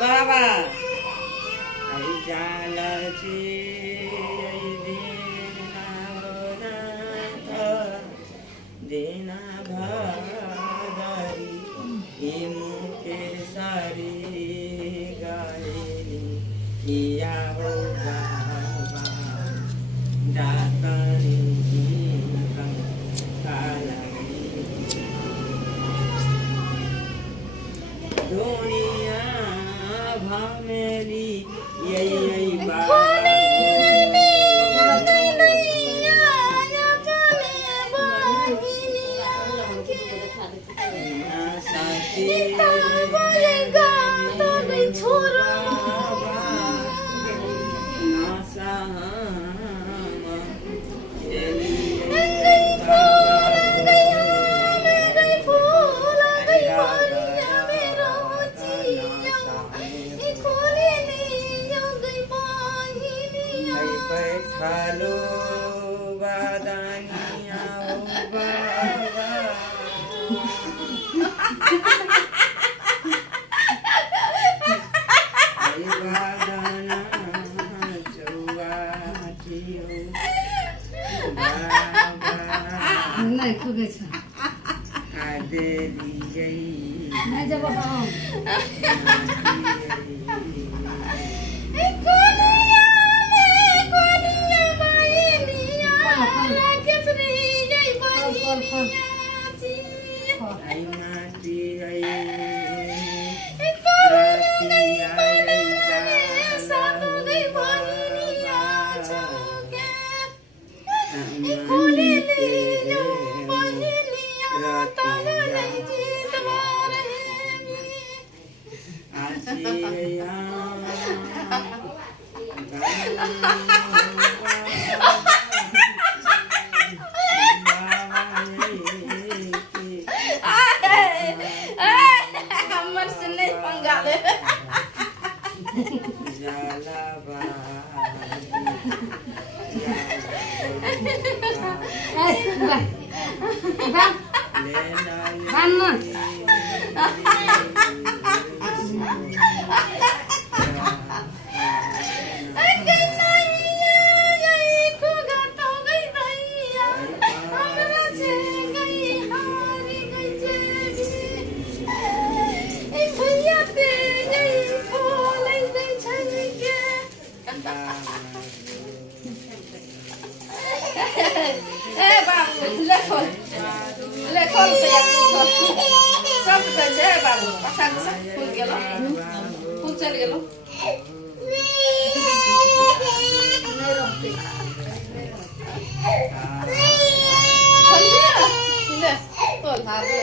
बाबा आई जालची देना भादारी मुके सारी गायनी किया हो बाबा दातानी दुनिया भामेली यही बाबा हेलो बादानिया बाबा आई बादाना चौवाटियो बाबा नहीं खुगे छ आदे दियै नहीं जब हम आई माटी आई सब छै बाबू अच्छा सब फूल गेलो फूल चल गेलो